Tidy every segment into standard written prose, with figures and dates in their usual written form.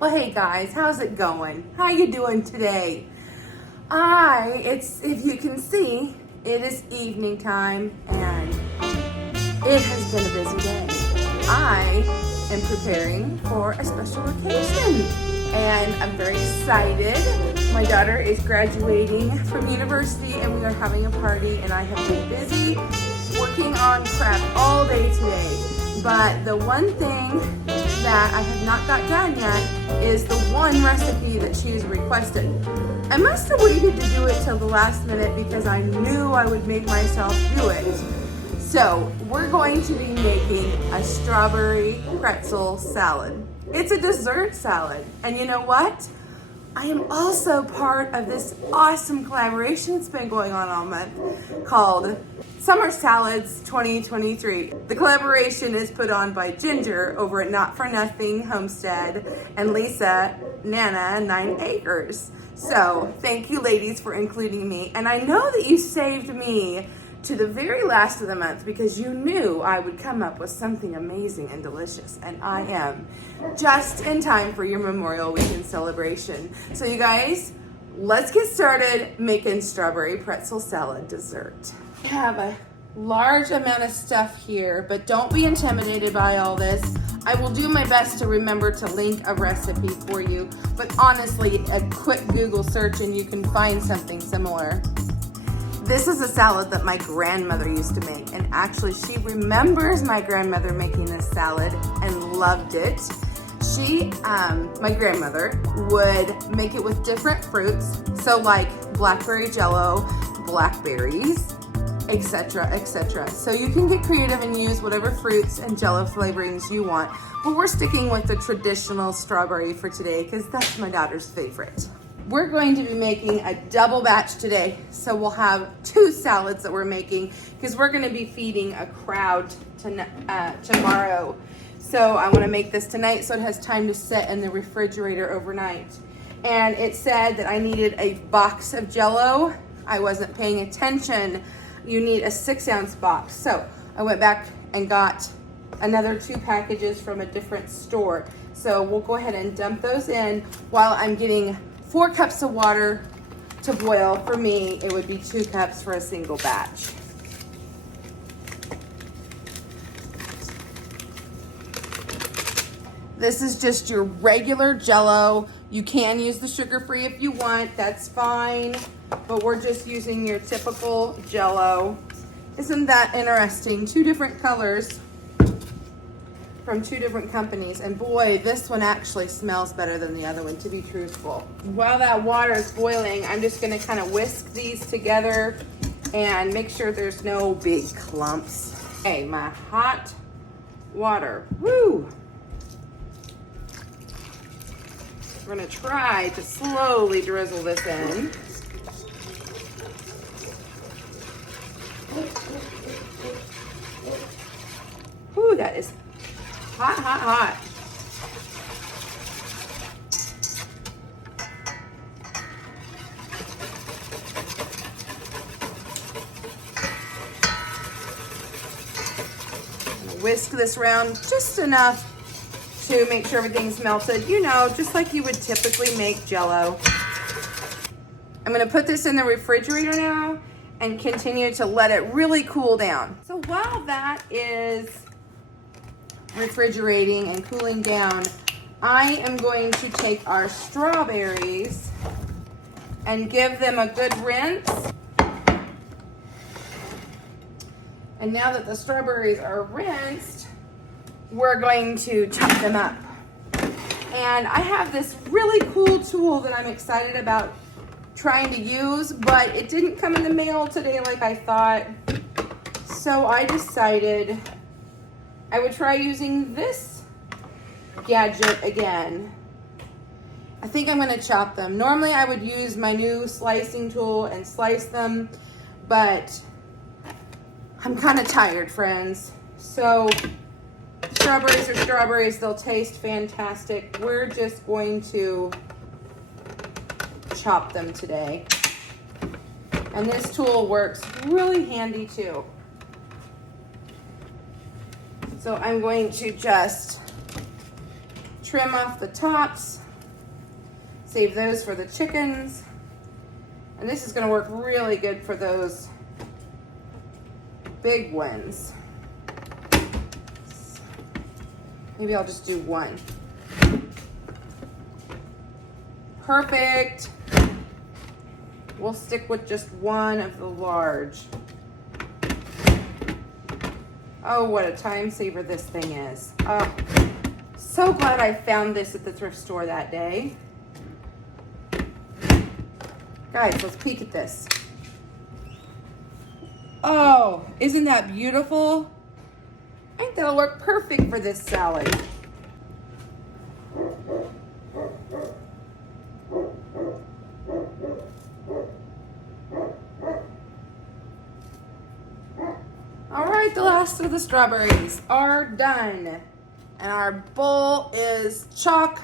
Well, hey guys, how's it going? How you doing today? If you can see, it is evening time and it has been a busy day. I am preparing for a special occasion and I'm very excited. My daughter is graduating from university and we are having a party, and I have been busy working on prep all day today. But the one thing that I have not got done yet is the one recipe that she has requested. I must have waited to do it till the last minute because I knew I would make myself do it. So we're going to be making a strawberry pretzel salad. It's a dessert salad. And you know what? I am also part of this awesome collaboration that's been going on all month called Summer Salads 2023. The collaboration is put on by Ginger over at Not For Nothing Homestead and Lisa Nana 9 Acres. So thank you ladies for including me. And I know that you saved me to the very last of the month because you knew I would come up with something amazing and delicious, and I am just in time for your Memorial Weekend celebration. So you guys, let's get started making strawberry pretzel salad dessert. I have a large amount of stuff here, but don't be intimidated by all this. I will do my best to remember to link a recipe for you, but honestly, a quick Google search and you can find something similar. This is a salad that my grandmother used to make, and actually she remembers my grandmother making this salad and loved it. My grandmother would make it with different fruits, so like blackberry jello, blackberries, etc., etc. So you can get creative and use whatever fruits and jello flavorings you want, but we're sticking with the traditional strawberry for today because that's my daughter's favorite. We're going to be making a double batch today. So we'll have 2 salads that we're making because we're gonna be feeding a crowd tomorrow. So I wanna make this tonight so it has time to sit in the refrigerator overnight. And it said that I needed a box of Jell-O. I wasn't paying attention. You need a 6-ounce box. So I went back and got another 2 packages from a different store. So we'll go ahead and dump those in while I'm getting 4 cups of water to boil. For me, it would be 2 cups for a single batch. This is just your regular Jell-O. You can use the sugar-free if you want, that's fine. But we're just using your typical Jell-O. Isn't that interesting? 2 different colors from 2 different companies, and boy, this one actually smells better than the other one, to be truthful. While that water is boiling, I'm just gonna kind of whisk these together and make sure there's no big clumps. Okay, my hot water, woo! We're gonna try to slowly drizzle this in. Woo, that is hot, hot, hot. I'm gonna whisk this around just enough to make sure everything's melted. You know, just like you would typically make Jell-O. I'm gonna put this in the refrigerator now and continue to let it really cool down. So while that is refrigerating and cooling down, I am going to take our strawberries and give them a good rinse. And now that the strawberries are rinsed, we're going to chop them up. And I have this really cool tool that I'm excited about trying to use, but it didn't come in the mail today like I thought. So I decided I would try using this gadget again. I think I'm gonna chop them. Normally I would use my new slicing tool and slice them, but I'm kind of tired, friends. So strawberries are strawberries, they'll taste fantastic. We're just going to chop them today. And this tool works really handy too. So I'm going to just trim off the tops Save those for the chickens. And this is gonna work really good for those big ones. Maybe I'll just do one. Perfect. We'll stick with just one of the large. Oh, what a time saver this thing is. Oh, so glad I found this at the thrift store that day. Guys, let's peek at this. Oh, isn't that beautiful? I think that'll work perfect for this salad. All right, the last of the strawberries are done. And our bowl is chock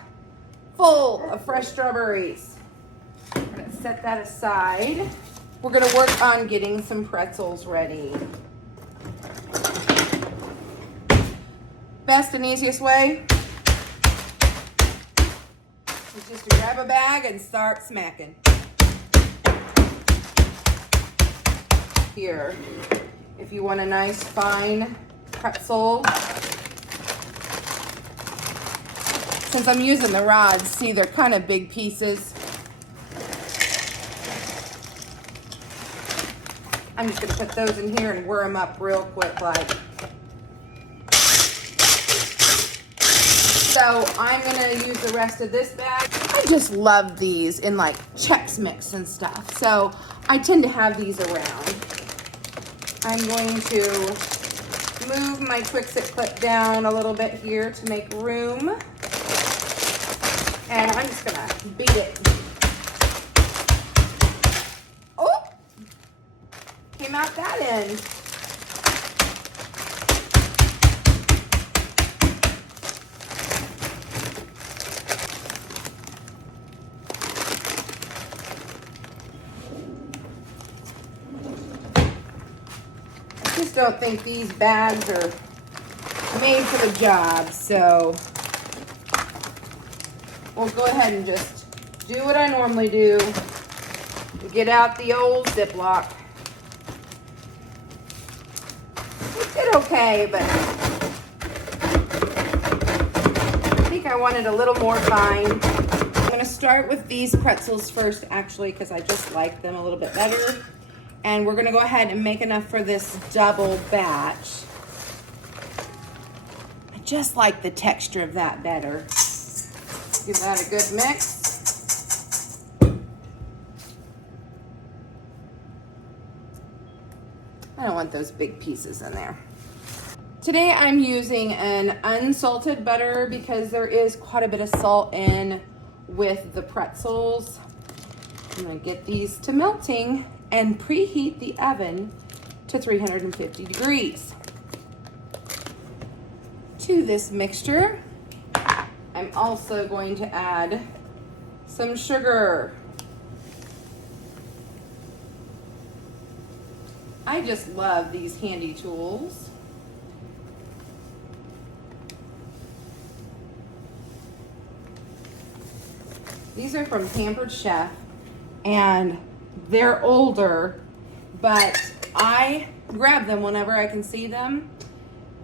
full of fresh strawberries. I'm gonna set that aside. We're gonna work on getting some pretzels ready. Best and easiest way is just to grab a bag and start smacking. Here, if you want a nice fine pretzel, since I'm using the rods, see they're kind of big pieces. I'm just gonna put those in here and whir them up real quick like. So I'm gonna use the rest of this bag. I just love these in like Chex Mix and stuff. So I tend to have these around. I'm going to move my Twix-It clip down a little bit here to make room. And I'm just gonna beat it. Oh, came out that end. I just don't think these bags are made for the job, so we'll go ahead and just do what I normally do. Get out the old Ziploc. It did okay, but I think I wanted a little more fine. I'm gonna start with these pretzels first, actually, because I just like them a little bit better. And we're gonna go ahead and make enough for this double batch. I just like the texture of that better. Give that a good mix. I don't want those big pieces in there. Today I'm using an unsalted butter because there is quite a bit of salt in with the pretzels. I'm gonna get these to melting and preheat the oven to 350 degrees. To this mixture, I'm also going to add some sugar. I just love these handy tools. These are from Pampered Chef, and they're older, but I grab them whenever I can see them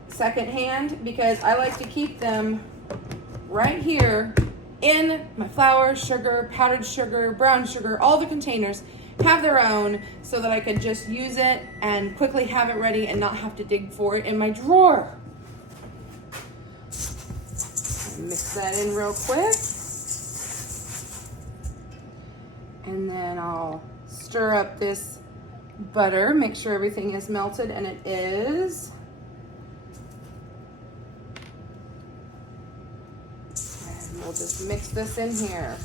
secondhand because I like to keep them right here in my flour, sugar, powdered sugar, brown sugar, all the containers have their own so that I could just use it and quickly have it ready and not have to dig for it in my drawer. Mix that in real quick. And then I'll stir up this butter, make sure everything is melted, and it is. And we'll just mix this in here.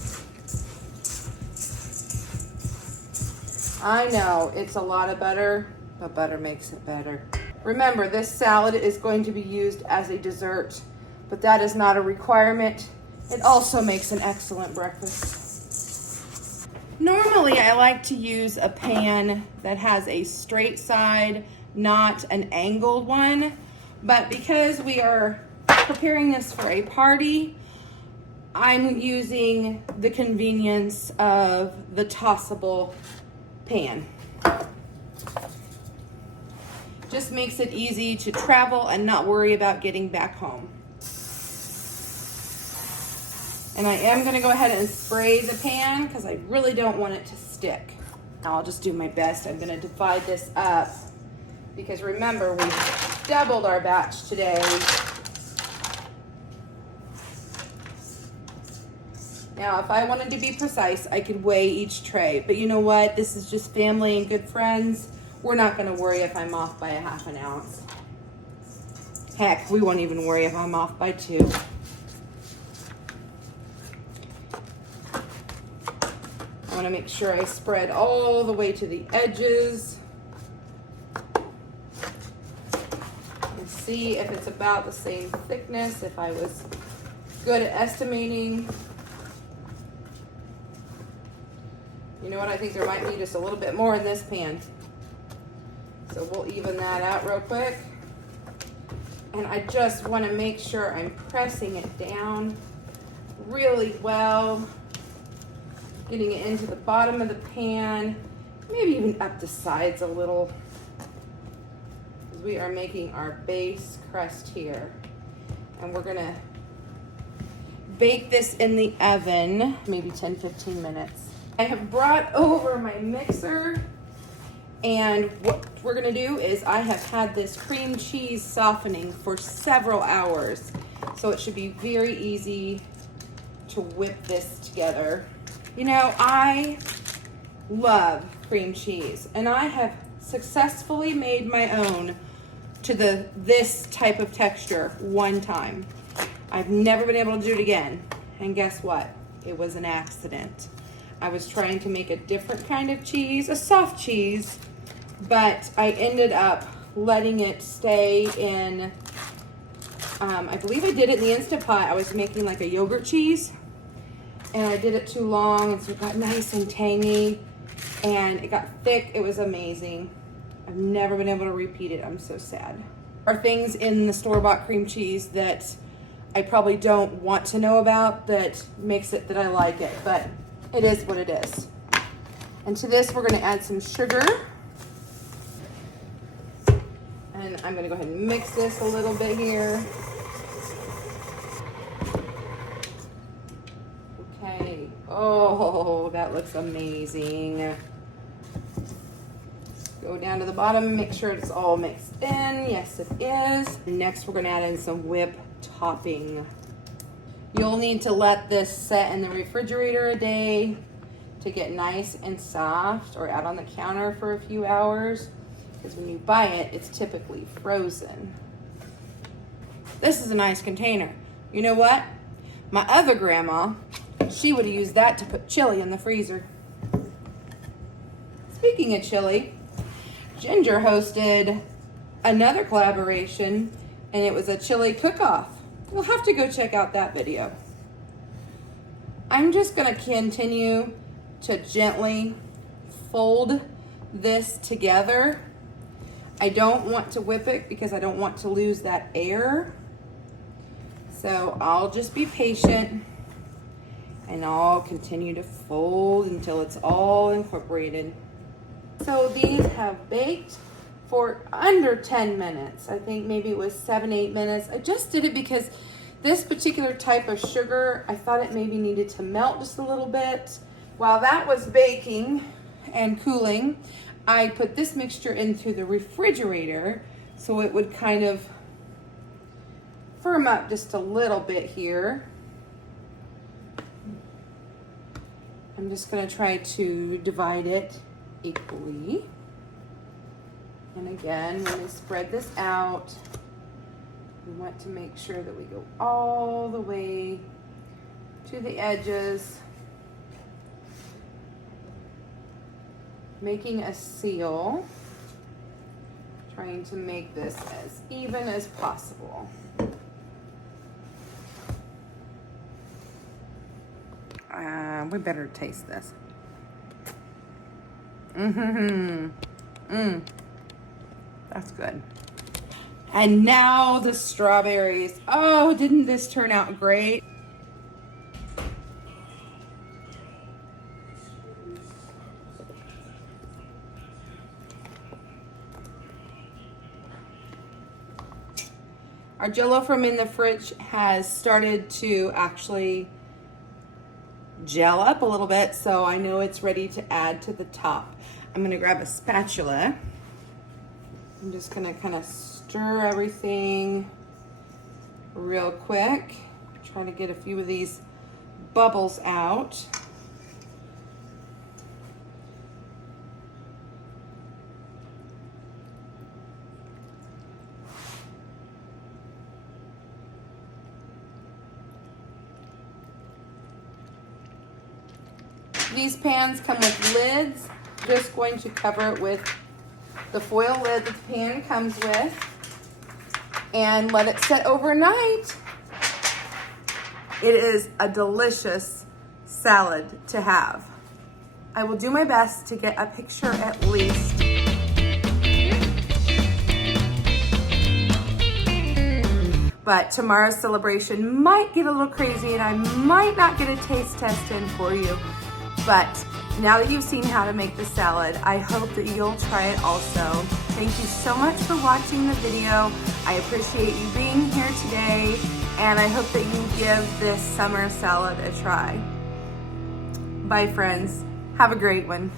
I know it's a lot of butter, but butter makes it better. Remember, this salad is going to be used as a dessert, but that is not a requirement. It also makes an excellent breakfast. Normally, I like to use a pan that has a straight side, not an angled one, but because we are preparing this for a party, I'm using the convenience of the tossable pan. Just makes it easy to travel and not worry about getting back home. And I am gonna go ahead and spray the pan because I really don't want it to stick. I'll just do my best. I'm gonna divide this up because remember, we doubled our batch today. Now, if I wanted to be precise, I could weigh each tray, but you know what? This is just family and good friends. We're not gonna worry if I'm off by a half an ounce. Heck, we won't even worry if I'm off by 2. I wanna make sure I spread all the way to the edges. And see if it's about the same thickness, if I was good at estimating. You know what, I think there might be just a little bit more in this pan. So we'll even that out real quick. And I just want to make sure I'm pressing it down really well. Getting it into the bottom of the pan, maybe even up the sides a little. Because we are making our base crust here. And we're gonna bake this in the oven, maybe 10-15 minutes. I have brought over my mixer. And what we're gonna do is I have had this cream cheese softening for several hours. So it should be very easy to whip this together. You know, I love cream cheese and I have successfully made my own to this type of texture one time. I've never been able to do it again. And guess what? It was an accident. I was trying to make a different kind of cheese, a soft cheese, but I ended up letting it stay in, I believe I did it in the Instant Pot. I was making like a yogurt cheese and I did it too long and so it got nice and tangy and it got thick. It was amazing. I've never been able to repeat it. I'm so sad. There are things in the store-bought cream cheese that I probably don't want to know about that makes it that I like it, but it is what it is. And to this, we're gonna add some sugar. And I'm gonna go ahead and mix this a little bit here. Okay, oh, that looks amazing. Go down to the bottom, make sure it's all mixed in. Yes, it is. Next, we're gonna add in some whipped topping. You'll need to let this set in the refrigerator a day to get nice and soft, or out on the counter for a few hours, because when you buy it, it's typically frozen. This is a nice container. You know what? My other grandma, she would have used that to put chili in the freezer. Speaking of chili, Ginger hosted another collaboration, and it was a chili cook-off. You'll have to go check out that video. I'm just gonna continue to gently fold this together. I don't want to whip it because I don't want to lose that air. So I'll just be patient and I'll continue to fold until it's all incorporated. So these have baked for under 10 minutes. I think maybe it was 7-8 minutes. I just did it because this particular type of sugar, I thought it maybe needed to melt just a little bit. While that was baking and cooling, I put this mixture into the refrigerator so it would kind of firm up just a little bit here. I'm just gonna try to divide it equally. And again, when we spread this out, we want to make sure that we go all the way to the edges, making a seal, trying to make this as even as possible. We better taste this. That's good. And now the strawberries. Oh, didn't this turn out great? Our Jell-O from in the fridge has started to actually gel up a little bit, so I know it's ready to add to the top. I'm gonna grab a spatula. I'm just gonna kind of stir everything real quick. Try to get a few of these bubbles out. These pans come with lids. Just going to cover it with the foil lid that the pan comes with and let it set overnight. It is a delicious salad to have. I will do my best to get a picture at least. But tomorrow's celebration might get a little crazy and I might not get a taste test in for you. But now that you've seen how to make the salad, I hope that you'll try it also. Thank you so much for watching the video. I appreciate you being here today, and I hope that you give this summer salad a try. Bye, friends. Have a great one.